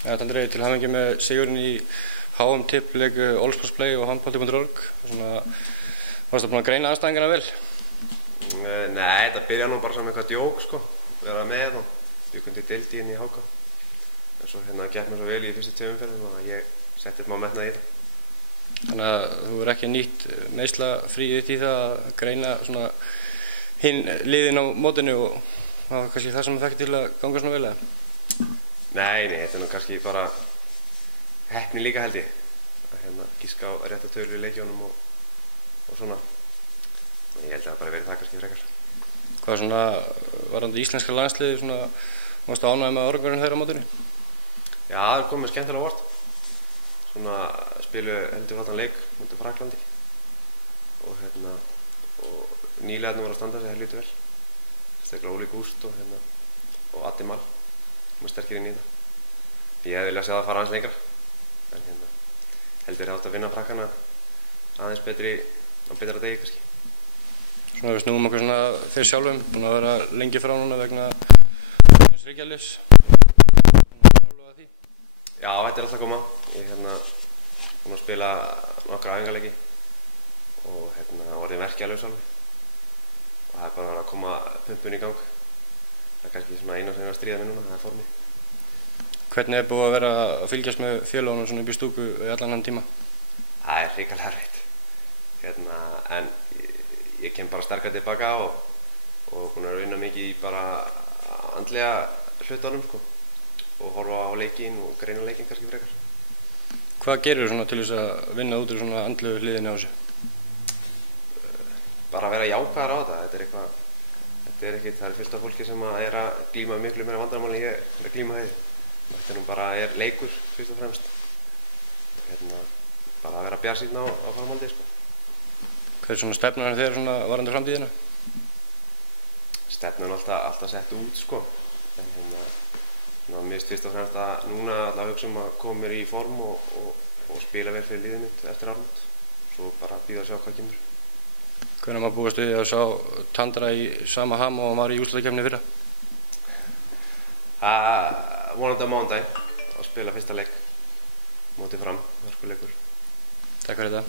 Ja, Andri, til hamingju með sigurinn í HM-tippleik Allsportsplay og handbolti.org. Varstu búinn að greina andstæðingana vel? Nei, þetta byrjaði nú bara sem eitthvað djók sko, vera með og byggum til deild í henni í HK. En svo gekk mér svo vel í fyrstu 2 umferðum að ég setti smá metnað í þetta. Þannig að þú hefur ekki nýtt meiðslafríið þitt í það að greina svona hinn liðin á mótinu og það var kannski það sem það til að ganga svona vel eða? Nei, þetta nú kannski bara heppni líka held ég. Að gíska á rétta tölur í leikjónum og svona. Ég held að það bara verið það kannski frekar. Hvað svona varðandi íslenska landsliði svona, varstu ánægður með árangurinn þeirra á mótinu? Já, það kom mér skemmtilega á óvart. Svona spilu heldur flottan leik mútið Fraklandi og nýliðarnir voru að standa sig helviti vel. Sérstaklega Óli Gúst og Addi Mal var sterkir inn í þetta. Ég hefði viljað sjá það fara aðeins lengra en heldur átt að vinna Frakkana aðeins betri á betra degi kannski. Svona við snúum okkur svona fyrir sjálfum, búin að vera lengi frá núna vegna Reykjavíks. Já, þetta alltaf að koma. Ég búinn að spila nokkra æfingarleiki og orðið merkjalaus alveg. Og það bara að koma pumpun í gang. Það kannski svona eina sem ég að stríða með núna, það formið. Hvernig búið að vera að fylgjast með félögunum svona upp í stúku í allan þann tíma? Það hrikalega erfitt. En ég kem bara sterkar tilbaka og búinn að vinna mikið í bara andlega hlutunum sko. Og horfa á leikinn og greina leikinn kannski frekar. Hvað gerir þú til þess að vinna út úr svona andlegu hliðinni á þessu? Bara að vera jákvæður á þetta. Það er fullt af fólki sem er að glíma miklu meira vandamál en ég er að glíma við. Þetta nú bara leikur fyrst og fremst. Bara að vera bjartsýnn á framhaldið sko. Hver er svona stefnan þegar svona varðandi framtíðina? Stefnan alltaf sett út sko. Mér finnst fyrst og fremst að núna að hugsa að koma mér í form og spila vel fyrir liðið mitt eftir áramót. Svo bara bíða að sjá hvað kemur. Hvenær maður búist við að sjá Tandra í sama ham og hann var í úrslitakeppni fyrra? Vonandi á mánudaginn að spila fyrsta leik mótið Fram, hörkuleikur. Takk fyrir þetta.